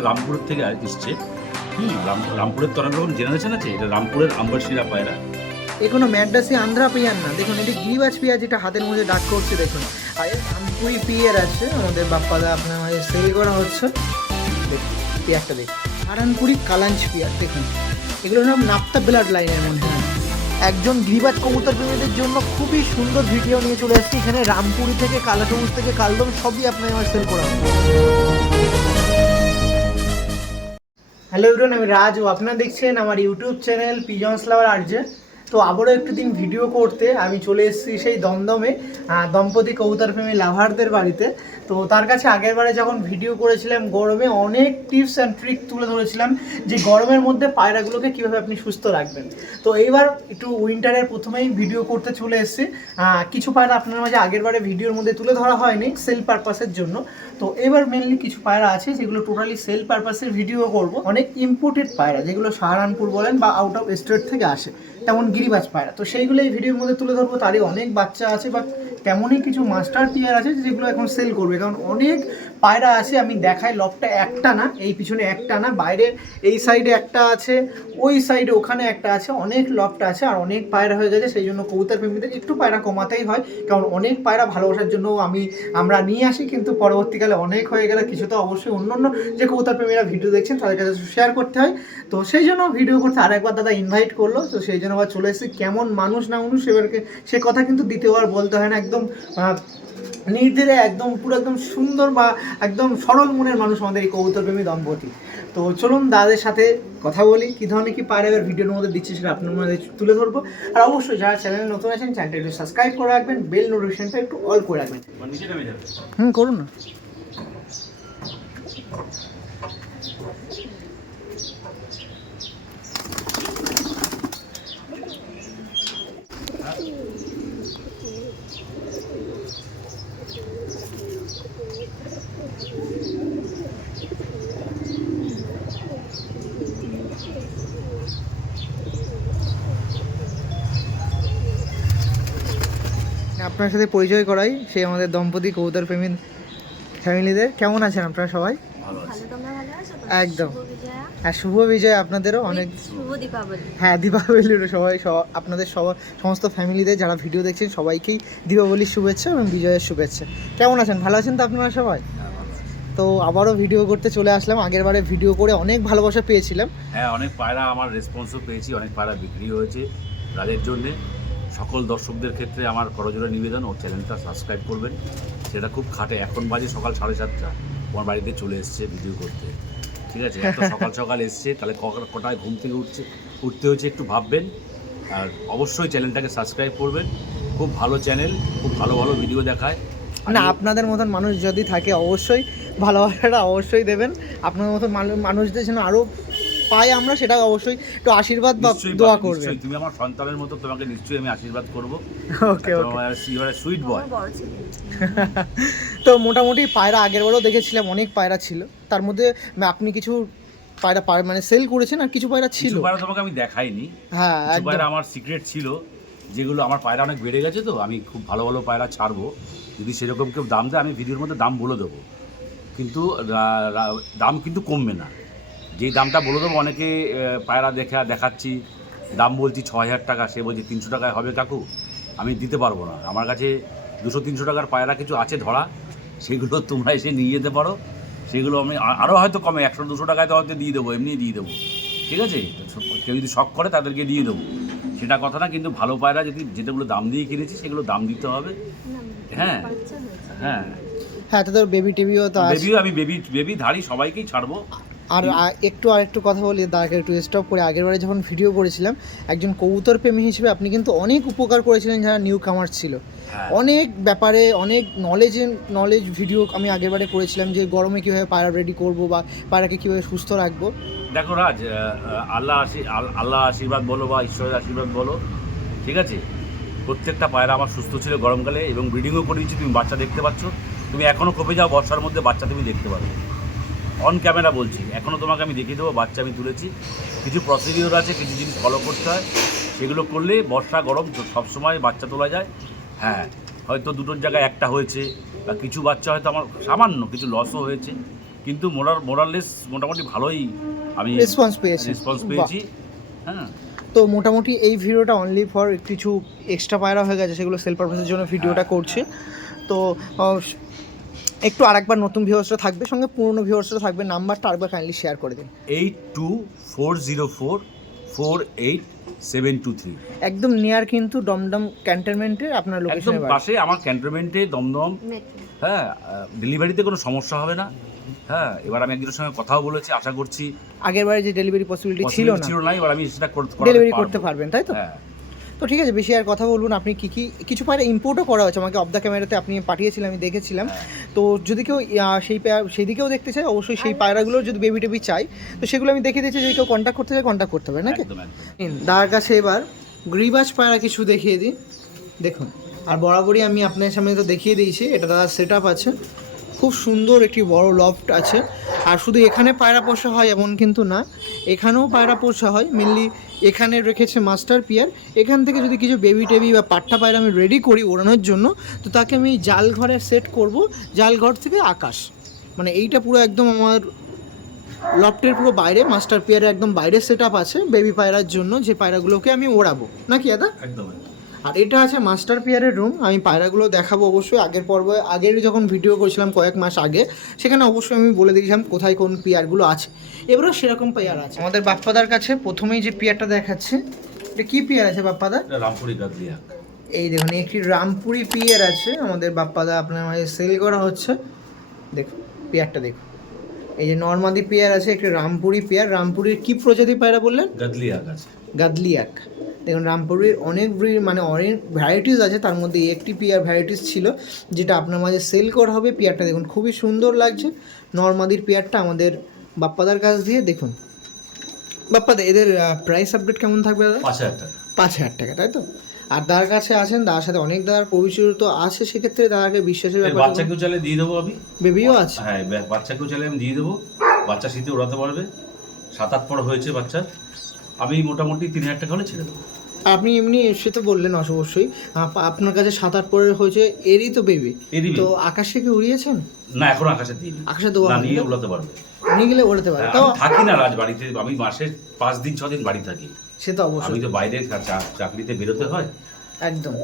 রামপুরের থেকে এসছে। হুম রাম রামপুরের তো অনেক রকম জেনারেশন আছে? এটা রামপুরের আম্বাসিরা পায়রা। এ কোনো ম্যাড্রাসি আন্ধ্রা পিয়ার না। দেখুন, এটি গিরিবাজ পিয়া যেটা হাতের মধ্যে ডাক করছে, দেখুন। আর রামপুরি পিয়ার আছে। আমাদের বাপ্পাদা, আপনার সেল করা হচ্ছে। দেখুন, পিয়ারটা দেখুন। হারানপুরি কালাঞ্চ পিয়ার, দেখুন। এগুলো নাম নাপ্তা ব্লাড লাইনের মধ্যে। একজন গিরিবাজ কবুতর প্রেমীদের জন্য খুবই সুন্দর ভিডিও নিয়ে চলে এসেছি। এখানে রামপুরি থেকে কালা সবুজ থেকে, কালদম সবই আপনার আমার সেল করা হ্যালো এভরিওয়ান আমি রাজ ও আপনারা দেখছেন আমার YouTube channel pigeons lover RJ তো আবারও একটু দিন ভিডিও করতে, আমি চলে এসেছি সেই দমদমে দম্পতি কবুতর প্রেমী লাভারদের বাড়িতে। তো তার কাছে আগের বারে যখন ভিডিও করেছিলাম গরমে, অনেক টিপস অ্যান্ড ট্রিক তুলে ধরেছিলাম যে গরমের মধ্যে পায়রাগুলোকে কীভাবে আপনি সুস্থ রাখবেন। তো এইবার একটু উইন্টারের প্রথমেই ভিডিও করতে চলে এসেছি। কিছু পায়রা আপনার মাঝে আগের বারে ভিডিওর মধ্যে তুলে ধরা হয়নি সেল পারপাসের জন্য। তো এবার মেনলি কিছু পায়রা আছে, যেগুলো টোটালি সেল পারপাসের ভিডিও করব। অনেক ইম্পোর্টেড পায়রা, যেগুলো সাহারানপুর বলেন বা আউট অফ স্টেট থেকে আসে। তেমন গিরিবাজ পায়রা তো সেইগুলো এই ভিডিওর মধ্যে তুলে ধরবো। তারই অনেক বাচ্চা আছে বা তেমনই কিছু মাস্টার টিয়ার আছে যেগুলো এখন সেল করবে। কারণ অনেক পায়রা আছে, আমি দেখাই লবটা একটা না, এই পিছনে একটা না, বাইরে এই সাইডে একটা আছে, ওই সাইডে ওখানে একটা আছে, অনেক লবটা আছে আর অনেক পায়রা হয়ে গেছে, সেই জন্য কবুতর প্রেমীদের একটু পায়রা কমাতেই হয়, কারণ অনেক পায়রা ভালোবাসার জন্য আমি, আমরা নিয়ে আসি, কিন্তু পরবর্তীকালে অনেক হয়ে গেলে কিছু তো অবশ্যই অন্য অন্য যে কবুতর প্রেমীরা ভিডিও দেখছেন, তাদের কাছে শেয়ার করতে হয়। তো সেই জন্য ভিডিও করতে আরেকবার দাদা ইনভাইট করল, তো সেই জন্য আবার চলে এসেছি, কেমন মানুষ না মানুষ, এবারকে সে কথা কিন্তু দ্বিতীয়বার বলতে হয় না, একদম নির্দিরে একদম পুরো একদম সুন্দর বা একদম সরল মনের মানুষ আমাদের এই কবুতরপ্রেমী দম্পতি। তো চলুন দাদের সাথে কথা বলি কী ধরনের কি পারে এবার ভিডিওর মধ্যে দিচ্ছি সেটা আপনার মধ্যে তুলে ধরবো। আর অবশ্যই যারা চ্যানেলে নতুন আছেন চ্যানেলটা একটু সাবস্ক্রাইব করে রাখবেন বেল নোটিফিকেশনটা একটু অল করে রাখবেন। মানে হুম করুন না। আপনার সাথে পরিচয় করাই সেই আমাদের দম্পতি কবুতর প্রেমী ফ্যামিলিদের। কেমন আছেন আপনারা সবাই? একদম। আর শুভ বিজয় আপনাদেরও অনেক। শুভ দীপাবলি। হ্যাঁ দীপাবলির সবাই সব- আপনাদের সব সমস্ত ফ্যামিলিদের যারা ভিডিও দেখছেন সবাইকেই দীপাবলির শুভেচ্ছা এবং বিজয়ের শুভেচ্ছা। কেমন আছেন? ভালো আছেন তো আপনারা সবাই? তো আবারও ভিডিও করতে চলে আসলাম। আগের বারে ভিডিও করে অনেক ভালোবাসা পেয়েছিলাম। হ্যাঁ অনেক পায়রা আমার রেসপন্সও পেয়েছি অনেক পায়রা বিক্রি হয়েছে তাদের জন্যে। সকল দর্শকদের ক্ষেত্রে আমার করজোড়া নিবেদন ও চ্যানেলটা সাবস্ক্রাইব করবেন। সেটা খুব খাটে। এখন বাজে সকাল সাড়ে সাতটা। আমার বাড়িতে চলে এসছে ভিডিও করতে। ঠিক আছে? এত সকাল সকাল এসছে তাহলে কটায় ঘুম থেকে উঠছে উঠতে হচ্ছে একটু ভাববেন। আর অবশ্যই চ্যানেলটাকে সাবস্ক্রাইব করবেন। খুব ভালো চ্যানেল খুব ভালো ভালো ভিডিও দেখায়। না আপনাদের মতন মানুষ যদি থাকে অবশ্যই ভালোবাসাটা অবশ্যই দেবেন। আপনাদের মতন মানুষদের যেন আরও পাই আমরা সেটা অবশ্যই একটু আশীর্বাদ বা দোয়া নিশ্চয়ই। তুমি আমার সন্তানের মতো তোমাকে নিশ্চয়ই আমি আশীর্বাদ করব। ওকে ওকে। সুইট বয় তো মোটামুটি পায়রা আগের বারেও দেখেছিলাম অনেক পায়রা ছিল। তার মধ্যে আপনি কিছু পায়রা পায়- মানে সেল করেছেন আর কিছু পায়রা ছিল? পায়রা তোমাকে আমি দেখাইনি। হ্যাঁ কিছু পায়রা আমার সিক্রেট ছিল যেগুলো আমার পায়রা অনেক বেড়ে গেছে তো আমি খুব ভালো ভালো পায়রা ছাড়বো। যদি সেরকম কেউ দাম দেয় আমি ভিডিওর মধ্যে দাম বলে দেবো। কিন্তু দাম কিন্তু কমবে না। যেই দামটা বলে দেবো অনেকে পায়রা দেখা দেখাচ্ছি। দাম বলছি ছ হাজার টাকা সে বলছে তিনশো টাকায় হবে কাকু। আমি দিতে পারব না। আমার কাছে দুশো তিনশো টাকার পায়রা কিছু আছে ধরা সেগুলো তোমরা এসে নিয়ে যেতে পারো। সেগুলো আমি আরও হয়তো কমে একশো দুশো টাকায় তো হয়তো দিয়ে দেবো এমনি দিয়ে দেবো। ঠিক আছে? কেউ যদি শখ করে তাদেরকে দিয়ে দেবো। সেটা কথা না কিন্তু ভালো পায়রা যদি যেগুলো দাম দিয়ে কিনেছি সেগুলো দাম দিতে হবে। হ্যাঁ হ্যাঁ। হ্যাঁ তো বেবি টেবিও তো বেবিও আমি বেবি বেবি ধাড়ি সবাইকেই ছাড়বো। আর একটু আর একটু কথা বলি তাকে একটু স্টপ করে। আগের বারে যখন ভিডিও করেছিলাম একজন কবুতর প্রেমী হিসেবে আপনি কিন্তু অনেক উপকার করেছিলেন যারা নিউ কামার ছিল। হ্যাঁ। অনেক ব্যাপারে অনেক নলেজ নলেজ ভিডিও আমি আগের বারে করেছিলাম যে গরমে কীভাবে পায়রা রেডি করব বা পায়রাকে কীভাবে সুস্থ রাখব। দেখো রাজ আল্লাহ আশী আল- আল্লাহ আশীর্বাদ বলো বা ঈশ্বরের আশীর্বাদ বলো ঠিক আছে? প্রত্যেকটা পায়রা আমার সুস্থ ছিল গরমকালে এবং ব্রিডিংও করিয়েছি তুমি বাচ্চা দেখতে পাচ্ছ। তুমি এখনও কপে যাও বর্ষার মধ্যে বাচ্চা তুমি দেখতে পারবে অন ক্যামেরা বলছি। এখনও তোমাকে আমি দেখিয়ে দেবো বাচ্চা আমি তুলেছি। কিছু প্রসিডিওর আছে কিছু জিনিস ফলো করতে হয়। সেগুলো করলে বর্ষা গরম সবসময় বাচ্চা তোলা যায়। হ্যাঁ হয়তো দুটোর জায়গায় একটা হয়েছে বা কিছু বাচ্চা হয়তো আমার সামান্য কিছু লসও হয়েছে। কিন্তু মোরাল মোরাললেস মোটামুটি ভালোই আমি রেসপন্স পেয়েছি। রেসপন্স পেয়েছি। হ্যাঁ। তো মোটামুটি এই ভিডিওটা অনলি ফর কিছু এক্সট্রা পায়রা হয়ে গেছে সেগুলো সেল পারপাসের জন্য ভিডিওটা করছে। তো একটু আরেকবার নতুন ভিউয়ার্সরা থাকবে সঙ্গে পুরনো ভিউয়ার্সরা থাকবে নাম্বারটা আরেকবার কাইন্ডলি শেয়ার করে দিন। Eight two four zero four four eight seven two three. একদম নিয়ার কিন্তু দমদম ক্যান্টনমেন্টের আপনার একদম পাশে আমার ক্যান্টনমেন্টে দমদম। হ্যাঁ ডেলিভারিতে কোনো সমস্যা হবে না। হ্যাঁ এবার আমি একজনের সঙ্গে কথাও বলেছি আশা করছি আগের বারে যে ডেলিভারি পসিবিলিটি ছিল না ছিল না এবার আমি সেটা ডেলিভারি করতে পারবেন তাই তো? হ্যাঁ। তো ঠিক আছে বেশি আর কথা বলুন আপনি কি কি কিছু পায়রা ইম্পোর্টও করা হয়েছে। আমাকে অফ দ্য ক্যামেরাতে আপনি পাঠিয়েছিলেন আমি দেখেছিলাম। তো যদি কেউ সেই পায়রা- সেই দিকেও দেখতে চায় অবশ্যই সেই পায়রাগুলোর যদি বেবি টেবি চাই তো সেগুলো আমি দেখে দিয়েছি যদি কেউ কন্ট্যাক্ট করতে চায় কন্ট্যাক্ট করতে পারে নাকি? দাদার কাছে এবার গ্রিবাজ পায়রা কিছু দেখিয়ে দিই। দেখুন আর বরাবরই আমি আপনার সামনে তো দেখিয়ে দিয়েছি এটা দাদার সেট আছে। খুব সুন্দর একটি বড় লফট আছে। আর শুধু এখানে পায়রা পোষা হয় এমন কিন্তু না, এখানেও পায়রা পোষা হয়। মেনলি এখানে রেখেছে মাস্টার পিয়ার এখান থেকে যদি কিছু বেবি টেবি বা পাট্টা পায়রা আমি রেডি করি ওড়ানোর জন্য, তো তাকে আমি জাল ঘরে সেট করব। জাল ঘর থেকে আকাশ। মানে এইটা পুরো একদম আমার লফটের পুরো বাইরে মাস্টার পিয়ারের একদম বাইরে সেট আছে বেবি পায়রার জন্য, যে পায়রাগুলোকে আমি ওড়াবো। নাকি দাদা একদম। আর এটা আছে মাস্টার পিয়ারের রুম আমি পায়রাগুলো দেখাবো অবশ্যই। আগের পর্বে আগের যখন ভিডিও করেছিলাম কয়েক মাস আগে সেখানে অবশ্যই আমি বলে দিয়েছিলাম কোথায় কোন পিয়ারগুলো আছে। এবারও সেরকম পেয়ার আছে। আমাদের বাপ্পাদার কাছে প্রথমেই যে পিয়ারটা দেখাচ্ছে এটা কি পিয়ার আছে বাপ্পাদা এটা রামপুরি গাদলিয়া। এই দেখুন একটি রামপুরি পিয়ার আছে। আমাদের বাপ্পাদা আপনার মাঝে সেল করা হচ্ছে। দেখুন পেয়ারটা দেখুন। এই যে নর্মাদি পেয়ার আছে একটি রামপুরি পেয়ার। রামপুরির কি প্রজাতি পায়রা বললেন? গাদলিয়া আছে গাদলিয়াক দেখুন রামপুরির অনেক ব্রিড মানে অনেক ভ্যারাইটিস আছে তার মধ্যে একটি পিয়ার ভ্যারাইটিস ছিল যেটা আপনার মাঝে সেল করা হবে। পেয়ারটা দেখুন খুবই সুন্দর লাগছে। নর্মাদির পেয়ারটা আমাদের বাপ্পাদার কাছ দিয়ে দেখুন। বাপ্পাদা এদের প্রাইস আপডেট কেমন থাকবে দাদা? পাঁচ হাজার টাকা। পাঁচ হাজার টাকা তাই তো? আর দাদার কাছে আছেন দাদার সাথে অনেক দাদার পরিচয় তো আছে সেক্ষেত্রে দাদাকে বিশ্বাসের ব্যাপার বাচ্চাকেও চাইলে দিয়ে দেবো আমি? বেবিও আছে। হ্যাঁ বাচ্চাকেও চাইলে আমি দিয়ে দেবো। বাচ্চা শীতে উড়াতে পারবে। সাত আট পর হয়েছে বাচ্চা আমি মোটামুটি তিন হাজার টাকা হলে ছেড়ে দেবো। আপনি এমনি সে তো বললেন অবশ্যই। আপনার কাছে সাত আট পরের হয়েছে এরই তো বেবি তো আকাশে কি উড়িয়েছেন? না এখন আকাশে দিইনি। আকাশে তো না নিয়ে? উড়াতে পারবে। নিয়ে গেলে ওড়াতে পারে হ্যাঁ, তাও থাকি না রাজ বাড়িতে আমি মাসে পাঁচ দিন ছ দিন বাড়ি থাকি। সে তো অবশ্যই। আমি তো বাইরে চাকরিতে বেরোতে হয়। একদম।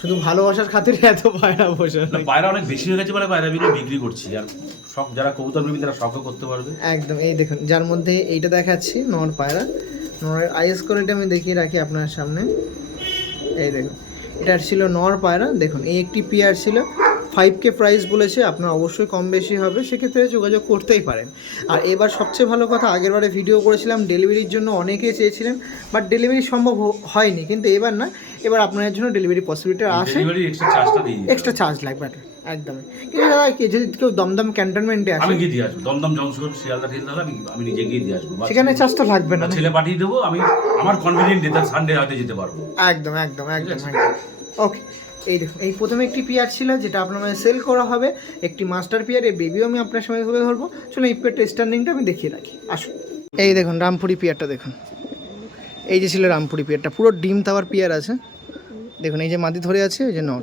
শুধু ভালোবাসার খাতিরে এত পায়রা বসে না, পায়রা অনেক বেশি হয়ে গেছে বলে পায়রা বিক্রি বিক্রি করছি। আর সব যারা কবুতর প্রেমী তারা শখও করতে পারবে। একদম এই দেখুন যার মধ্যে এইটা দেখাচ্ছি নর পায়রা। নরের আইএস কোয়ালিটি আমি দেখিয়ে রাখি আপনার সামনে। এই দেখুন এটা ছিল নর পায়রা। দেখুন, এই একটি পিয়ার ছিল। ফাইভ কে প্রাইস বলেছে আপনার অবশ্যই কম বেশি হবে সেক্ষেত্রে যোগাযোগ করতেই পারেন। আর এবার সবচেয়ে ভালো কথা আগেরবারে ভিডিও করেছিলাম ডেলিভারির জন্য অনেকেই চেয়েছিলেন বাট ডেলিভারি সম্ভব হয়নি কিন্তু এবার না এবার আপনার জন্য ডেলিভারি পসিবিলিটি আছে। এক্সট্রা চার্জ লাগবে এটা একদমই কিন্তু দাদা কি যদি কেউ দমদম ক্যান্টনমেন্টে। আসে? আমি গিয়ে দিয়ে আসব দমদম জংশন শিয়ালদা টিয়ালদা হলে আমি আমি নিজে গিয়ে দিয়ে আসব সেখানে চার্জটা লাগবে না ছেলে পাঠিয়ে দেবো আমি আমার কনভিনিয়েন্ট ডে সানডে হয়তো যেতে পারব। একদম একদম একদম একদম। ওকে এই দেখুন, এই প্রথমে একটি পিয়ার ছিল যেটা আপনার সেল করা হবে। একটি মাস্টার পিয়ার এই বেবিও আমি আপনার সামনে তুলে ধরবো। চলুন, এই পিয়ারটা স্ট্যান্ডিংটা আমি দেখিয়ে রাখি। আসুন। এই দেখুন, রামপুরি পিয়ারটা দেখুন। এই যে ছিল রামপুরি পিয়ারটা, পুরো ডিম তাওয়ার পিয়ার আছে। দেখুন, এই যে মাদি ধরে আছে, এই যে নর।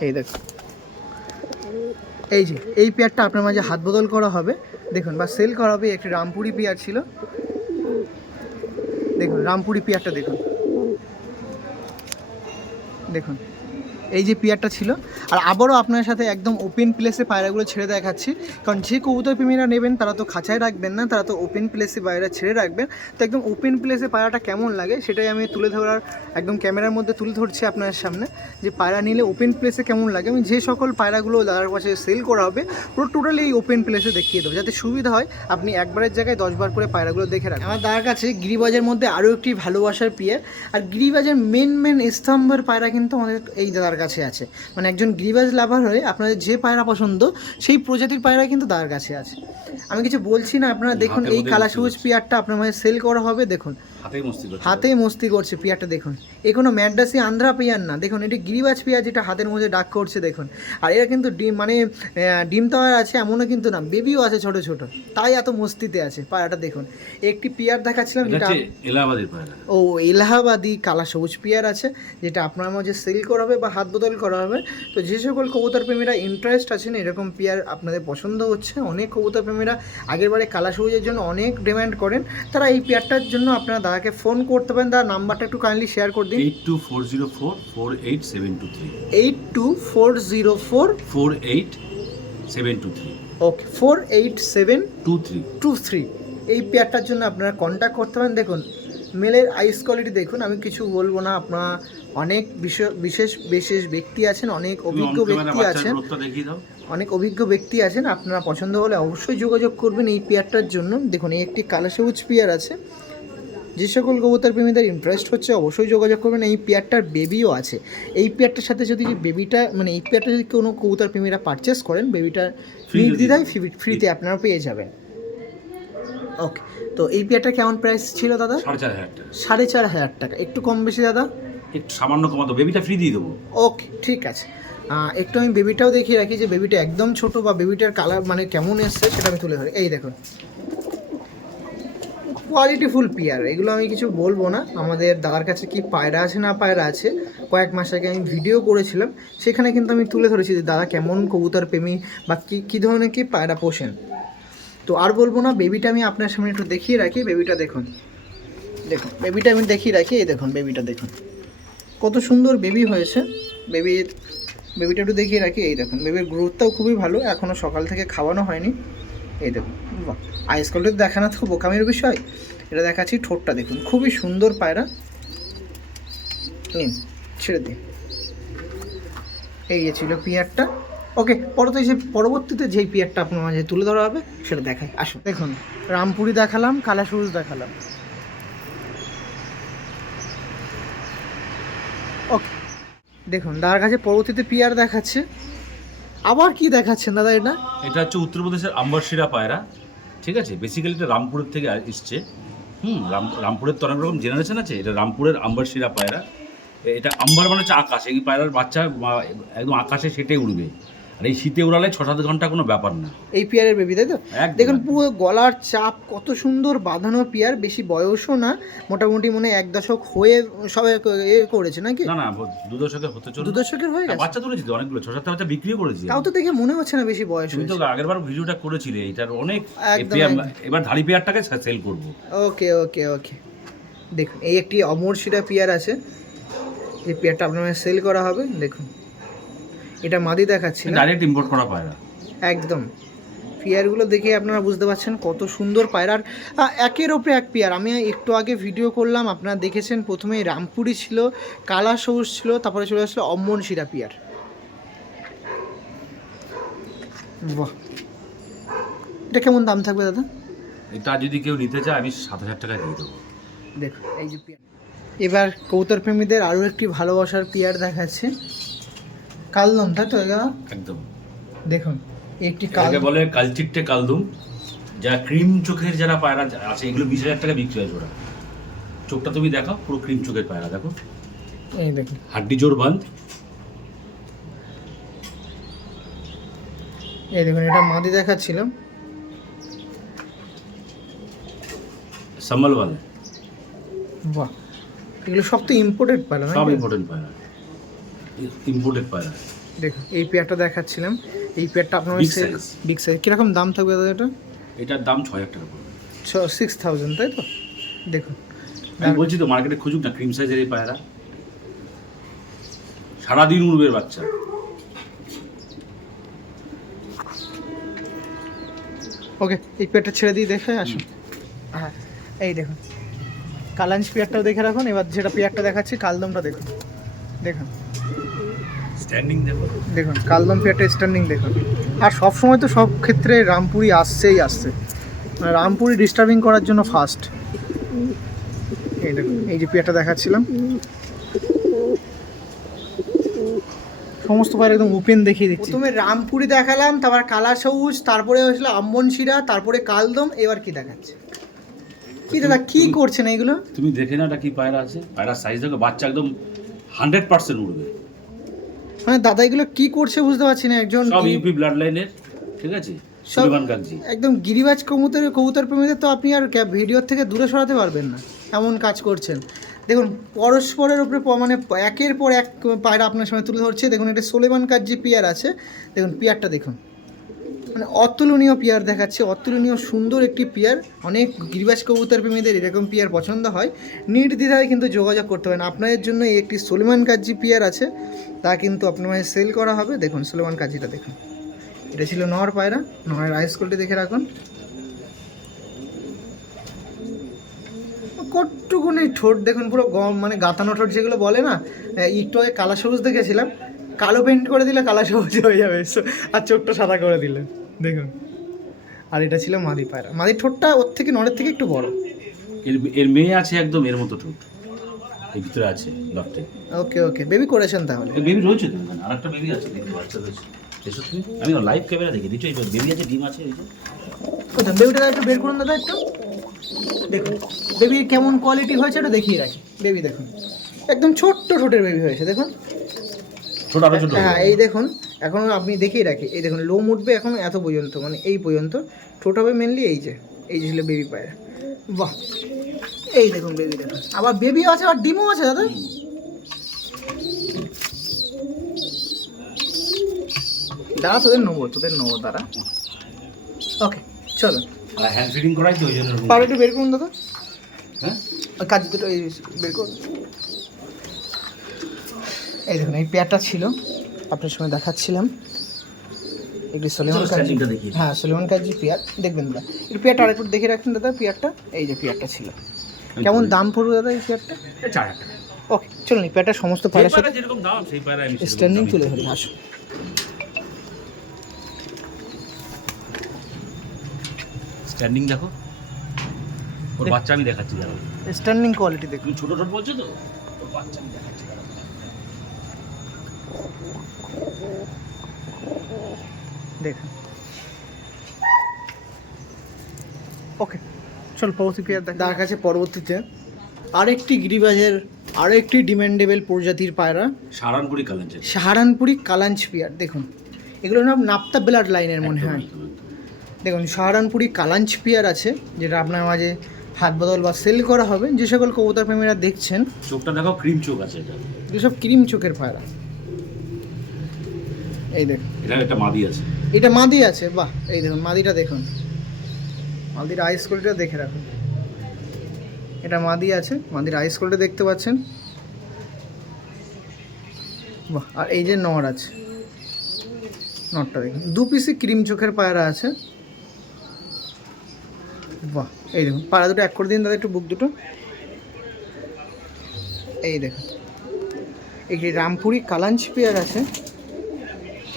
এই দেখুন। এই যে, এই পেয়ারটা আপনার মাঝে হাত বদল করা হবে। দেখুন, বা সেল করা হবে, একটি রামপুরি পেয়ার ছিল। দেখুন, রামপুরি পেয়ারটা দেখুন। দেখুন এই যে পেয়ারটা ছিল। আর আবারও আপনার সাথে একদম ওপেন প্লেসে পায়রাগুলো ছেড়ে দেখাচ্ছি। কারণ যে কবুতর প্রেমীরা নেবেন, তারা তো খাঁচায় রাখবেন না, তারা তো ওপেন প্লেসে পায়রা ছেড়ে রাখবেন। তো একদম ওপেন প্লেসে পায়রাটা কেমন লাগে, সেটাই আমি তুলে ধরার একদম ক্যামেরার মধ্যে তুলে ধরছি আপনার সামনে। যে পায়রা নিলে ওপেন প্লেসে কেমন লাগে, আমি যে সকল পায়রাগুলো দাদার পাশে সেল করা হবে, পুরো টোটালি এই ওপেন প্লেসে দেখিয়ে দেবো। যাতে সুবিধা হয়, আপনি একবারের জায়গায় দশবার করে পায়রাগুলো দেখে রাখেন আমার দাদার কাছে গিরিবাজের মধ্যে আরও একটি ভালোবাসার পিয়ার। আর গিরিবাজের মেন মেন স্তম্ভের পায়রা কিন্তু আমাদের এই দাদার কাছে আছে। মানে একজন গিরিবাজ লাভার হয়ে আপনাদের যে পায়রা পছন্দ সেই প্রজাতির পায়রা কিন্তু তার কাছে আছে। আমি কিছু বলছি না আপনারা দেখুন এই কালা সবুজ পিয়ারটা আপনার মাঝে সেল করা হবে দেখুন। হাতেই মস্তি করছে। পিয়ারটা দেখুন। এ কোনো ম্যাড্রাসি আন্ধ্রা পিয়ার না। দেখুন এটি গিরিবাজ পিয়ার যেটা হাতের মধ্যে ডাক করছে দেখুন। আর এরা কিন্তু ডিম মানে ডিম তাওয়ার আছে এমনও কিন্তু না। বেবিও আছে ছোট ছোট। তাই এত মস্তিতে আছে। পায়রাটা দেখুন। একটি পিয়ার দেখাচ্ছিলাম যেটা ও এলাহাবাদি কালা সবুজ পিয়ার আছে যেটা আপনার মাঝে সেল করা হবে বা হাত বদল করা হবে। তো যে সকল কবুতর প্রেমীরা ইন্টারেস্ট আছেন এরকম পিয়ার আপনাদের পছন্দ হচ্ছে। অনেক কবুতর প্রেমীরা আগের বারে কালা সবুজের জন্য অনেক ডিমান্ড করেন। তারা এই পেয়ারটার জন্য আপনারা দাদাকে ফোন করতে পারেন তার নাম্বারটা একটু কাইন্ডলি শেয়ার করে দিন। Eight two four zero four four eight seven two three eight two four zero four four eight seven two three okay four eight seven two three two three এই পেয়ারটার জন্য আপনারা কন্ট্যাক্ট করতে পারেন। দেখুন মেলের আইস quality দেখুন আমি কিছু বলব না। আপনারা অনেক বিশেষ বিশেষ বিশেষ ব্যক্তি আছেন অনেক অভিজ্ঞ ব্যক্তি আছেন। অনেক অভিজ্ঞ ব্যক্তি আছেন আপনারা পছন্দ হলে অবশ্যই যোগাযোগ করবেন এই পেয়ারটার জন্য। দেখুন এই একটি কালো সবুজ পেয়ার আছে। যে সকল কবুতর প্রেমীদের ইন্টারেস্ট হচ্ছে অবশ্যই যোগাযোগ করবেন। এই পেয়ারটার বেবিও আছে। এই পেয়ারটার সাথে যদি বেবিটা মানে এই পেয়ারটা যদি কোনো কবুতর প্রেমীরা পারচেস করেন বেবিটা নির্দ্বিধায় ফ্রিতে আপনারা পেয়ে যাবেন। ওকে তো এই পেয়ারটা কেমন প্রাইস ছিল দাদা? সাড়ে চার হাজার টাকা। সাড়ে চার হাজার টাকা। একটু কম বেশি দাদা? একটু সামান্য কমাতো। বেবিটা ফ্রি দিয়ে দেবো। ওকে ঠিক আছে। একটু আমি বেবিটাও দেখিয়ে রাখি যে বেবিটা একদম ছোট বা বেবিটার কালার মানে কেমন এসছে সেটা আমি তুলে ধরি। এই দেখুন। কোয়ালিটিফুল পিয়ার এগুলো আমি কিছু বলব না। আমাদের দাদার কাছে কি পায়রা আছে না পায়রা আছে, কয়েক মাস আগে আমি ভিডিও করেছিলাম, সেখানে কিন্তু আমি তুলে ধরেছি যে দাদা কেমন কবুতর প্রেমী বা কী কী ধরনের কি পায়রা পোষেন। তো আর বলব না বেবিটা আমি আপনার সামনে একটু দেখিয়ে রাখি বেবিটা দেখুন। দেখুন বেবিটা আমি দেখিয়ে রাখি, এই দেখুন বেবিটা দেখুন। কত সুন্দর বেবি হয়েছে। বেবির বেবিটা একটু দেখিয়ে রাখি, এই দেখুন বেবির গ্রোথটাও খুবই ভালো এখনও সকাল থেকে খাওয়ানো হয়নি। এই দেখুন আইস কোয়ালিটি দেখানো তো বোকামির বিষয়। এটা দেখাচ্ছি ঠোঁটটা, দেখুন, খুবই সুন্দর পায়রা। নিন, ছেড়ে দিন। এই যে ছিল পিয়ারটা। ওকে পরতে যে পরবর্তীতে যেই পিয়ারটা আপনার মাঝে তুলে ধরা হবে, সেটা দেখাই। আসুন, দেখুন, রামপুরি দেখালাম কালা সবুজ দেখালাম। ওকে, দেখুন দাদার কাছে পরবর্তীতে পিয়ার দেখাচ্ছে। আবার কি দেখাচ্ছেন দাদা এটা? এটা হচ্ছে উত্তরপ্রদেশের আম্বারশিরা পায়রা, ঠিক আছে? বেসিক্যালি এটা রামপুরের থেকে এসছে। হুম, রাম রামপুরের তো অনেক রকম জেনারেশন আছে, এটা রামপুরের আম্বারশিরা পায়রা। এটা আম্বার মানে হচ্ছে আকাশ, এই পায়রার বাচ্চা একদম আকাশে সেটাই উড়বে। আর এই শীতে উড়ালে ছ সাত ঘণ্টা কোনো ব্যাপার না। এই পিয়ারের বেবি তাই তো? দেখুন পুরো গলার চাপ কত সুন্দর বাঁধানো পিয়ার বেশি বয়সও না মোটামুটি মনে এক দশক হয়ে সবাই এ করেছে নাকি? না না দু দশকের হতে চলবে দু দশকের হয়ে গেছে? বাচ্চা তুলেছি তো অনেকগুলো ছ সাতটা বাচ্চা বিক্রিও করেছি তাও তো দেখে মনে হচ্ছে না বেশি বয়স তুমি তো হয়েছে। আগের বার ভিডিওটা করেছিলে এটার অনেক এবার ধাড়ি পেয়ারটাকে সেল করব। ওকে ওকে ওকে। দেখুন এই একটি অমর শিরা পিয়ার আছে। এই পিয়ারটা আপনার সেল করা হবে দেখুন। এটা মাদি দেখাচ্ছি ডাইরেক্ট ইম্পোর্ট করা পায়রা। একদম। পেয়ারগুলো দেখে আপনারা বুঝতে পারছেন কত সুন্দর পায়রার আহ, একের ওপরে এক পেয়ার। আমি একটু আগে ভিডিও করলাম আপনারা দেখেছেন প্রথমে রামপুরি ছিল কালা সবুজ ছিল তারপরে চলে আসলো অম্বন শিরা পিয়ার। বাহ। এটা কেমন দাম থাকবে দাদা? এটা যদি কেউ নিতে চায় আমি সাত হাজার টাকা দিয়ে দেবো। দেখুন এই যে পিয়ার। এবার কৌতর প্রেমীদের আরও একটি ভালোবাসার পিয়ার দেখাচ্ছে। কালদম তাই তো? একদম। দেখুন একটি কাল বলে কালচিট্টে কালদুম। যা ক্রিম চোখের যারা পায়রা আছে এগুলো বিশ হাজার টাকা বিক্রি হয় জোড়া। চোখটা তুমি দেখো পুরো ক্রিম চোখের পায়রা দেখো। এই দেখুন। হাড্ডি জোর বান্ধ এই দেখুন এটা মাদি দেখাচ্ছিলাম। সম্বল বলে বাহ এগুলো সব তো ইম্পোর্টেড পায়রা সব না ইম্পর্টেন্ট পায়রা। ইম্পোর্টেড পায়রা দেখুন এই পেয়ারটা দেখাচ্ছিলাম। এই পেয়ারটা আপনার size. বিগ সাইজ কীরকম দাম থাকবে দাদা এটা? এটার দাম ছ হাজার টাকা পড়বে। ছ সিক্স থাউজেন্ড তাই তো? দেখুন। আমি বলছি তো মার্কেটে খুঁজুক না ক্রিম সাইজের এই পায়রা। সারাদিন উড়বে বাচ্চা। ওকে এই পেয়ারটা ছেড়ে দিয়ে দেখে আসুন। হ্যাঁ এই দেখুন। কালাঞ্চ পেয়ারটাও দেখে রাখুন। এবার যেটা পেয়ারটা দেখাচ্ছি কালদমটা দেখুন। দেখুন। স্ট্যান্ডিং দেখো। দেখুন কালদম পেয়ারটা স্ট্যান্ডিং দেখুন। আর সব সময় তো সব ক্ষেত্রে রামপুরি আসছেই আসছে। মানে রামপুরি ডিস্টার্বিং করার জন্য ফার্স্ট এই দেখুন এই যে পেয়ারটা দেখাচ্ছিলাম। সমস্ত পায়ের একদম ওপেন দেখিয়ে দিচ্ছি। প্রথমে রামপুরি দেখালাম তারপর কালা সবুজ তারপরে হয়েছিল আম্বন শিরা তারপরে কালদম এবার কি দেখাচ্ছে? কি দাদা কি করছেন এগুলো? তুমি দেখে না এটা কি পায়রা আছে। পায়রার সাইজ দেখো বাচ্চা একদম হান্ড্রেড পার্সেন্ট উঠবে মানে দাদা এগুলো কি করছে বুঝতে পারছি না একজন সব ইউপি ব্লাড লাইনের ঠিক আছে? সুলেমান একদম গিরিবাজ কবুতর কবুতর প্রেমীদের তো আপনি আর ভিডিওর থেকে দূরে সরাতে পারবেন না এমন কাজ করছেন। দেখুন পরস্পরের উপরে মানে একের পর এক পায়রা আপনার সামনে তুলে ধরছে। দেখুন একটা সোলেমান কাজ যে পিয়ার আছে দেখুন পিয়ারটা দেখুন। মানে অতুলনীয় পিয়ার দেখাচ্ছে। অতুলনীয় সুন্দর একটি পিয়ার। অনেক গিরিবাজ কবুতর প্রেমীদের এরকম পিয়ার পছন্দ হয়। নির্দ্বিধায় কিন্তু যোগাযোগ করতে পারেন আপনাদের জন্য এই একটি সোলেমান কাজি পিয়ার আছে। তা কিন্তু আপনার সেল করা হবে। দেখুন, সোলেমান কাজিটা দেখুন। এটা ছিল নর পায়রা। নরের আইস কোয়ালিটি দেখে রাখুন। কট্টুকুনি ঠোঁট। দেখুন, পুরো গম মানে গাতানো ঠোঁট যেগুলো বলে না আগে কালা সবুজ দেখেছিলাম। কালো পেন্ট করে দিলে কালা সবুজ হয়ে যাবে। আর চোখটা সাদা করে দিলে। দেখুন। আর এটা ছিল মাদি পায়রা। মাদির ঠোঁটটা ওর থেকে নরের থেকে একটু বড়। এর এর মেয়ে আছে একদম এর মতো ঠোঁট। এই ভিতরে আছে লফটে। ওকে ওকে। বেবি করেছেন তাহলে। বেবি রয়েছে তো? আরেকটা বেবি আছে দেখতে বাচ্চা রয়েছে। তুমি। আমি লাইভ ক্যামেরা দেখি। দিচ্ছ বেবি আছে ডিম আছে এই যে। কোথায়? বেবিটা একটু বের করুন দাদা একটু। দেখুন বেবির কেমন কোয়ালিটি হয়েছে এটা দেখিয়ে রাখি। বেবি দেখুন। একদম ছোট্ট ঠোঁটের বেবি হয়েছে দেখুন। ছোট আরও ছোট হ্যাঁ এই দেখুন। এখন আপনি দেখেই রাখি। এই দেখুন লোম উঠবে এখন এত পর্যন্ত মানে এই পর্যন্ত। ঠোঁট হবে মেনলি এই যে এই যে ছিল বেবি পায়রা। বাহ! এই দেখুন বেবি দেখুন আবার বেবি আছে আর ডিমও আছে দাদা। দাঁড়া তোদের নেব তোদের নেব দাঁড়া ওকে চলো। হ্যান্ড ফিডিং করাই তো ওই জন্য পারো একটু বের করুন দাদা। হ্যাঁ? কাজ দুটো এই বের করুন। এই দেখুন এই পেয়ারটা ছিল। আপনার সময় দেখাচ্ছিলাম। এগুলি সলিমন কাজ হ্যাঁ সলিমন কাজী পেয়ার। দেখবেন দাদা। একটু পেয়ারটা আরেকটু দেখে রাখুন দাদা পেয়ারটা। এই যে পেয়ারটা ছিল। কেমন দাম পড়বে দাদা এই পেয়ারটা? চার টাকা। ওকে চলুন এই পেয়ারটা সমস্ত যে পায়রার সাথে যেরকম দাম সেই পায়রা আমি স্ট্যান্ডিং তুলে। ধরি আসুন। স্ট্যান্ডিং দেখো। ওর বাচ্চা আমি দেখাচ্ছি দাঁড়াও। স্ট্যান্ডিং কোয়ালিটি দেখুন। ছোট ছোট বলছো তো? ওর বাচ্চা আমি দেখাচ্ছি দাঁড়াও। দেখুন। ওকে চল পরবর্তী পেয়ার দেখ তার কাছে পরবর্তীতে আরেকটি গিরিবাজের আরেকটি ডিমান্ডেবল প্রজাতির পায়রা। সারানপুরি কালাঞ্চের। সাহারানপুরি কালাঞ্চ পেয়ার দেখুন। এগুলো না নাপ্তা ব্লাড লাইনের মনে হয়। দেখুন সাহারানপুরি কালাঞ্চ পেয়ার আছে যেটা আপনার মাঝে হাত বদল বা সেল করা হবে। যে সকল কবুতর প্রেমীরা দেখছেন চোখটা দেখো ক্রিম চোখ আছে এটা। যেসব ক্রিম চোখের পায়রা। এই দেখুন। এটা একটা মাদি আছে। এটা মাদি আছে বাহ এই দেখুন মাদিটা দেখুন। মাদির আইস কোয়ালিটিটা দেখে রাখুন। এটা মাদি আছে মাদির আইস কোয়ালিটি দেখতে পাচ্ছেন। বাহ আর এই যে নর আছে। নরটা দেখুন। দু পিসি ক্রিম চোখের পায়রা আছে। বাহ এই দেখুন পায়রা দুটো এক করে দিন দাদা একটু বুক দুটো। এই দেখুন। এই যে রামপুরি কালাঞ্চ পেয়ার আছে।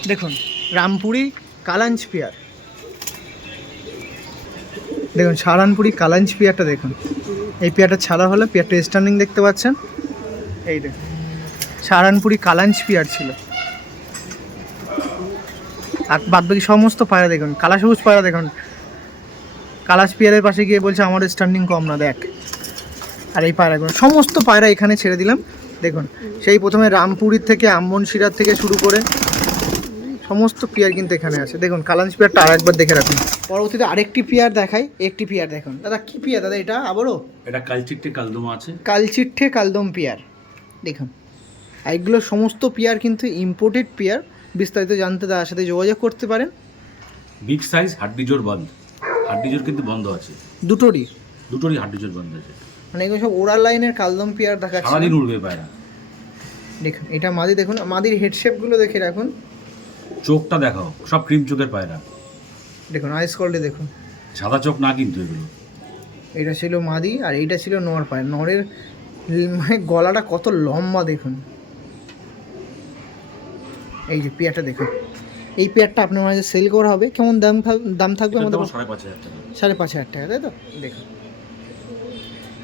দেখুন, রামপুরি কালাঞ্চ পেয়ার দেখুন, সারানপুরি কালাঞ্চ পেয়ারটা দেখুন। এই পেয়ারটা ছাড়া হলো, পেয়ারটা স্ট্যান্ডিং দেখতে পাচ্ছেন। এই দেখুন, সারানপুরি কালাঞ্চ পেয়ার ছিল। আর বাদ বাকি সমস্ত পায়রা দেখুন, কালা সবুজ পায়রা দেখুন। কালাস পেয়ারের পাশে গিয়ে বলছে আমার স্ট্যান্ডিং কম না, দেখ। আর এই পায়রাগুলো সমস্ত পায়রা এখানে ছেড়ে দিলাম। দেখুন, সেই প্রথমে রামপুরীর থেকে আম্বন সিরার থেকে শুরু করে সমস্ত পেয়ার কিন্তু এখানে আছে। দেখুন কালাঞ্চ পেয়ারটা আরেকবার দেখে রাখুন। পরবর্তীতে আরেকটি পেয়ার দেখাই। একটি পেয়ার দেখুন। দাদা কি পেয়ার? দাদা এটা আবারও? এটা কালচিট্টে কালদম আছে। কালচিট্ঠে কালদম পেয়ার। দেখুন। আর এগুলো সমস্ত পেয়ার কিন্তু ইম্পোর্টেড পেয়ার। বিস্তারিত জানতে তার সাথে যোগাযোগ করতে পারেন। বিগ সাইজ হাড্ডি জোর বন্ধ। হাড্ডি জোর কিন্তু বন্ধ আছে। দুটোরই? দুটোরই হাড্ডি জোর বন্ধ আছে। মানে এগুলো সব ওরাল লাইনের কালদম পেয়ার দেখাচ্ছে। সারাদিন উড়বে পায়রা। দেখুন এটা মাদি দেখুন মাদির হেডশেপগুলো দেখে রাখুন। চোখটা দেখাও সব ক্রিম চোখের পায়রা। দেখুন আইস কোয়ালিটি দেখুন। সাদা চোখ না কিন্তু এগুলো। এটা ছিল মাদি আর এইটা ছিল নর পায় নরের মানে গলাটা কত লম্বা দেখুন। এই যে পেয়ারটা দেখুন। এই পেয়ারটা আপনার মাঝে সেল করা হবে। কেমন দাম দাম থাকবে আমাদের সাড়ে পাঁচ হাজার টাকা। সাড়ে পাঁচ হাজার টাকা তাই তো? দেখুন।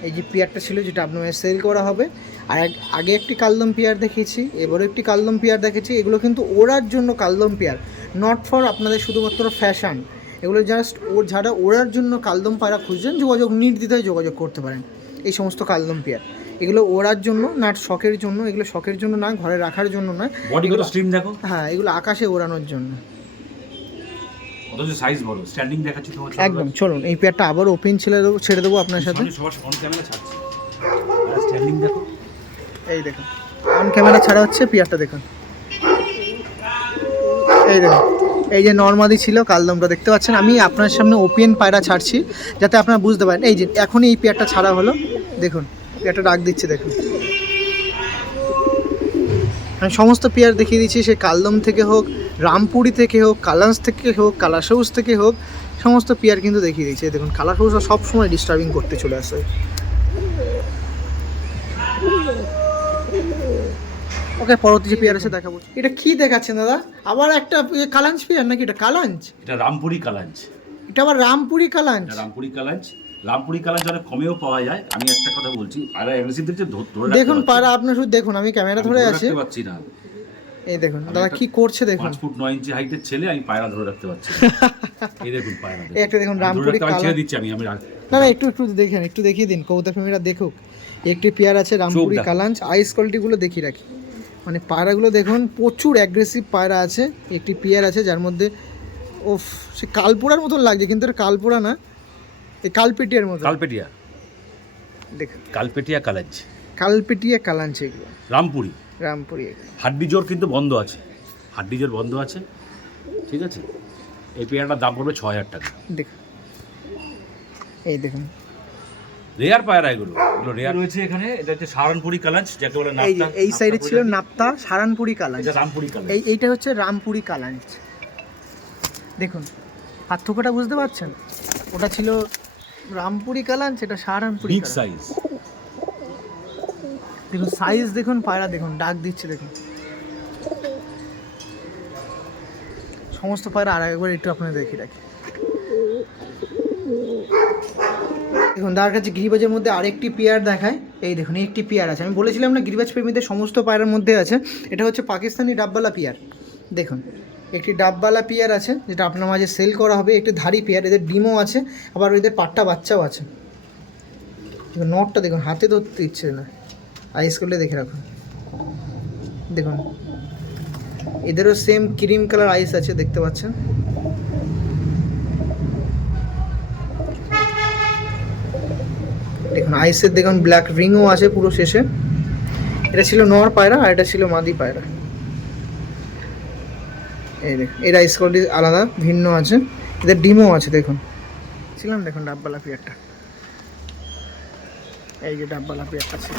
এই যে পেয়ারটা ছিল যেটা আপনার সেল করা হবে। আর এক- আগে একটি কালদম পেয়ার দেখিয়েছি এবারও একটি কালদম পেয়ার দেখেছি এগুলো কিন্তু ওড়ার জন্য কালদম পেয়ার নট ফর আপনাদের শুধুমাত্র ফ্যাশন এগুলো জাস্ট ওর যারা ওড়ার জন্য কালদম পায়রা খুঁজছেন যোগাযোগ নির্দ্বিধায় যোগাযোগ করতে পারেন। এই সমস্ত কালদম পেয়ার। এগুলো ওড়ার জন্য না শখের জন্য এগুলো শখের জন্য না ঘরে রাখার জন্য নয়। বডি কত স্ট্রিম দেখো? হ্যাঁ এগুলো আকাশে ওড়ানোর জন্য। অথচ সাইজ বড়। স্ট্যান্ডিং দেখাচ্ছি তোমার একদম চলুন এই পেয়ারটা আবার ওপেন ছেড়ে দেবো ছেড়ে দেবো আপনার সাথে। সবার অন ক্যামেরা ছাড়ছি। স্ট্যান্ডিং দেখো। এই দেখুন অন ক্যামেরা ছাড়া হচ্ছে পেয়ারটা দেখুন। এই দেখুন এই যে নর্মাদি ছিল কালদমটা দেখতে পাচ্ছেন। আমি আপনার সামনে ওপেন পায়রা ছাড়ছি যাতে আপনারা বুঝতে পারেন। এই যে এখন এই পেয়ারটা ছাড়া হলো। দেখুন পেয়ারটা ডাক দিচ্ছে দেখুন। আমি সমস্ত পেয়ার দেখিয়ে দিচ্ছি সে কালদম থেকে হোক রামপুরি থেকে হোক কালান্স থেকে হোক কালাসৌস থেকে হোক সমস্ত পেয়ার কিন্তু দেখিয়ে দিচ্ছি দেখুন কালাসৌস সবসময় ডিস্টার্বিং করতে চলে আসে। ওকে পরবর্তী যে পেয়ার আছে দেখাবো। এটা কি দেখাচ্ছেন দাদা? আবার একটা কালাঞ্চ পেয়ার নাকি এটা? কালাঞ্চ এটা রামপুরি কালাঞ্চ এটা আবার রামপুরি কালাঞ্চ রামপুরি কালাঞ্চ রামপুরি কালাঞ্চ অনেক কমেও পাওয়া যায়। আমি একটা কথা বলছি আর অ্যাগ্রেসিভ দেখছে ধরে দেখুন পারছি পায়রা না। আপনার শুধু দেখুন আমি ক্যামেরা ধরে আছি। পারছি না। এই দেখুন দাদা কি করছে দেখুন। পাঁচ ফুট নয় ইঞ্চি হাইটের ছেলে আমি পায়রা ধরে রাখতে পারছি এই দেখুন পায়রা একটা দেখুন রামপুরি আমি ছেড়ে দিচ্ছি আমি আমি না না একটু একটু দেখেন একটু দেখিয়ে দিন কৌতা ফেমিরা দেখুক। একটি পেয়ার আছে রামপুরি। কালাঞ্চ আইস কোয়ালিটিগুলো দেখিয়ে রাখি। মানে পায়রাগুলো দেখুন প্রচুর অ্যাগ্রেসিভ পায়রা আছে। একটি পেয়ার আছে যার মধ্যে ওফ সে কালপোড়ার মতন লাগছে কিন্তু এটা কালপোড়া না এই কালপেটিয়ার মতো কালপেটিয়া। দেখুন। কালপেটিয়া কালাঞ্চ। কালপেটিয়া কালাঞ্চ এগুলো। রামপুরি। রামপুরি এগুলো। হাড্ডি জোর কিন্তু বন্ধ আছে। হাড্ডি জোর বন্ধ আছে। ঠিক আছে? এই পেয়ারটার দাম পড়বে ছ হাজার টাকা। দেখুন এই দেখুন। রেয়ার পায়রা এগুলো। এগুলো রেয়ার রয়েছে এখানে এটা হচ্ছে সাহারানপুরি কালাঞ্চ যাকে বলে নাপ্তা। এই সাইডে ছিল নাপ্তা সারানপুরি কালাঞ্চ। এটা রামপুরি কালাঞ্চ। এই এইটা হচ্ছে রামপুরি কালাঞ্চ। দেখুন পার্থক্যটা বুঝতে পারছেন? ওটা ছিল রামপুরি কালাঞ্চ এটা সাহারানপুরি বিগ সাইজ দেখুন সাইজ দেখুন, পায়রা দেখুন, ডাক দিচ্ছে দেখুন। সমস্ত পায়রা আর একবার একটু আপনাদের দেখিয়ে রাখি। দেখুন তার কাছে গিরিবাজের মধ্যে আরেকটি পেয়ার দেখায়। এই দেখুন একটি পেয়ার আছে। আমি বলেছিলাম না, গিরিবাজ প্রেমীদের সমস্ত পায়রার মধ্যে আছে। এটা হচ্ছে পাকিস্তানি ডাববালা পেয়ার। দেখুন, একটি ডাববালা পেয়ার আছে, যেটা আপনার মাঝে সেল করা হবে। একটি ধারি পেয়ার, এদের ডিমও আছে, আবার এদের পাট্টা বাচ্চাও আছে। নটটা দেখুন, হাতে ধরতে ইচ্ছে না। আইস করলে দেখে রাখুন দেখুন। এদেরও সেম ক্রিম কালার আইস আছে, দেখতে পাচ্ছেন? দেখুন আইসের দেখুন ব্ল্যাক রিংও আছে পুরো শেষে। এটা ছিল নর পায়রা আর এটা ছিল মাদি পায়রা। এই এর আইস কোয়ালিটি আলাদা, ভিন্ন আছে। এদের ডিমও আছে, দেখুন। ছিলাম দেখুন ডাববালা পিয়ারটা। এই যে ডাববালা পিয়ারটা ছিল।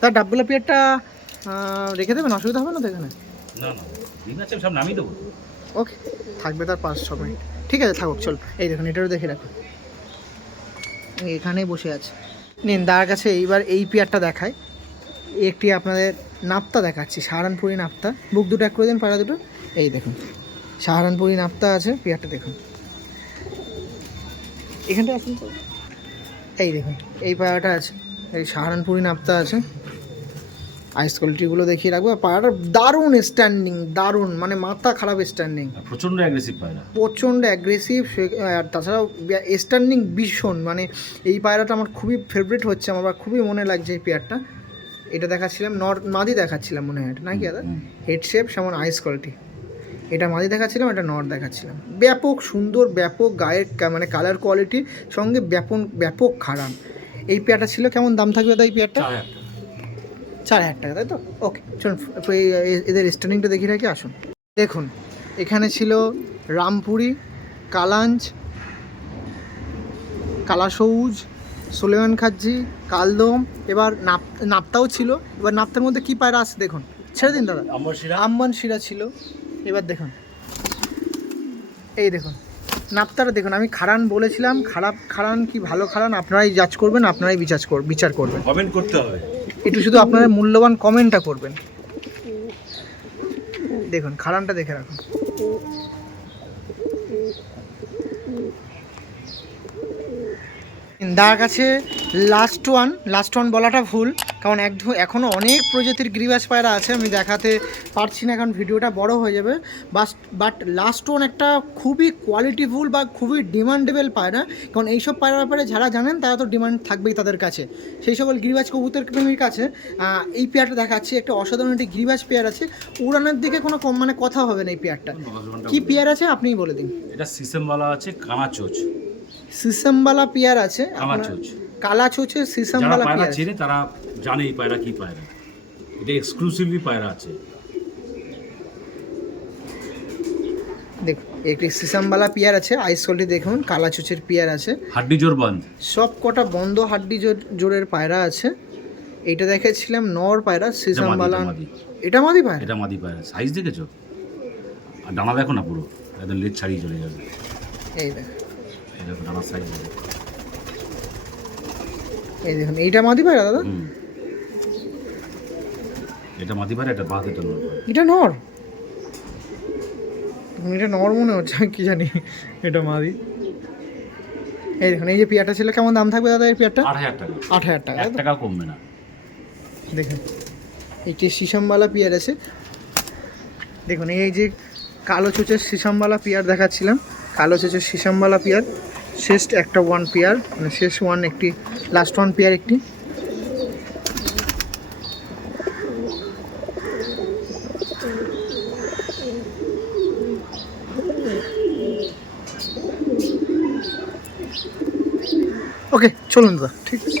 তার ডাববালা পিয়ারটা রেখে দেবেন? অসুবিধা হবে না তো এখানে? না না ঠিক আছে সব নামিয়ে দেবো। ওকে থাকবে তার পাঁচ ছ মিনিট। ঠিক আছে থাকুক চল। এই দেখুন এটারও দেখে রাখুন এখানেই বসে আছে। নিন দার কাছে এইবার এই পেয়ারটা দেখায় একটি আপনাদের নাপ্তা দেখাচ্ছি সাহারানপুরি নাপ্তা। বুক দুটো এক করে দিন পাড়া দুটো। এই দেখুন সাহারানপুরি নাপ্তা আছে পেয়ারটা দেখুন। এখানটা আসুন এই দেখুন এই পায়রাটা আছে এই সাহারানপুরি নাপ্তা আছে। আইস কোয়ালিটিগুলো দেখিয়ে রাখব। আর দারুণ স্ট্যান্ডিং দারুণ মানে মাথা খারাপ স্ট্যান্ডিং প্রচণ্ড অ্যাগ্রেসিভ পায়রা। প্রচণ্ড অ্যাগ্রেসিভ আর তাছাড়াও স্ট্যান্ডিং ভীষণ মানে এই পায়রাটা আমার খুবই ফেভারিট হচ্ছে আমার বা খুবই মনে লাগছে এই পেয়ারটা। এটা দেখাচ্ছিলাম নর মাদি দেখাচ্ছিলাম মনে হয় এটা নাকি দাদা। হেড শেপ সেমন আইস কোয়ালিটি এটা মাদি দেখাচ্ছিলাম এটা নর দেখাচ্ছিলাম। ব্যাপক সুন্দর ব্যাপক গায়ের মানে কালার কোয়ালিটির সঙ্গে ব্যাপক ব্যাপক খারাপ। এই পেয়ারটা ছিল কেমন দাম থাকবে দাদা এই পেয়ারটা? চার হাজার টাকা তাই তো? ওকে চলুন এদের স্ট্যান্ডিংটা দেখি রাখি আসুন। দেখুন এখানে ছিল রামপুরি কালাঞ্চ কালাসৌজ সুলেমান খাজ্জি কালদম এবার নাপ নাপ্তাও ছিল। এবার নাপ্তার মধ্যে কী পায়রা আছে দেখুন? ছেড়ে দিন দাদা। আম্বান শিরা? ছিল। এবার দেখুন এই দেখুন নাপ্তারা দেখুন। আমি খারান বলেছিলাম খারাপ খারান কি ভালো খারান আপনারাই জাজ করবেন আপনারাই বিচার কর বিচার করবেন। কমেন্ট করতে হবে। একটু শুধু আপনারা মূল্যবান কমেন্টটা করবেন। দেখুন খারানটা দেখে রাখুন। দার কাছে লাস্ট ওয়ান লাস্ট ওয়ান বলাটা ভুল। কারণ এক এখনও অনেক প্রজাতির গিরিবাজ পায়রা আছে আমি দেখাতে পারছি না কারণ ভিডিওটা বড় হয়ে যাবে। বাস বাট লাস্ট ওয়ান একটা খুবই কোয়ালিটিফুল বা খুবই ডিমান্ডেবল পায়রা। কারণ এইসব পায়রার ব্যাপারে যারা জানেন তারা তো ডিমান্ড থাকবেই তাদের কাছে। সেই সকল গিরিবাজ কবুতর প্রেমীর কাছে এই পেয়ারটা দেখাচ্ছি। একটা অসাধারণ একটি গিরিবাজ পেয়ার আছে। উড়ানের দিকে কোনো কম মানে কথা হবে না এই পেয়ারটা। কি পেয়ার আছে? আপনিই বলে দিন। এটা সিস্টেমওয়ালা আছে কানা চোচ সিসামবালা পেয়ার আছে কানা আপনার- চোচ কালা চোচের যারা সিসামবালা পায়রা পেয়ার তারা জানে এই পায়রা কি পায়রা। এটা এক্সক্লুসিভলি পায়রা আছে। দেখুন একটি সিসামবালা পেয়ার আছে আইস কোয়ালিটি দেখুন কালা চোচের পেয়ার আছে। হাড্ডি জোর বন্ধ। সব কটা বন্ধ হাড্ডি জোর- জোরের পায়রা আছে। এইটা দেখেছিলাম নর পায়রা সিসামবালা। এটা মাদি পায়রা? এটা মাদি পায়রা। সাইজ দেখেছ? আর ডানা দেখো না পুরো একদম লেজ ছাড়িয়ে চলে যাবে। এই দেখো ডানার সাইজ এই দেখুন এইটা মাদি পায়রা দাদা? এটা মাদি পায়রা এটা বাদ এটা এটা নর? দেখুন, এটা নর মনে হচ্ছে কি জানি এটা মাদি। এই দেখুন এই যে পেয়ারটা ছিল কেমন দাম থাকবে দাদা এই পেয়ারটা? আট হাজার টাকা। আট হাজার টাকা এক টাকা কমবে না। দেখুন একটি সিসামবালা পিয়ার আছে। দেখুন এই যে কালো চোচের সিসামবালা পিয়ার দেখাচ্ছিলাম। কালো চোচের সিসামবালা পিয়ার শেষ একটা ওয়ান পিয়ার মানে শেষ ওয়ান একটি লাস্ট ওয়ান পেয়ার একটি। ওকে চলুন দাদা ঠিক আছে।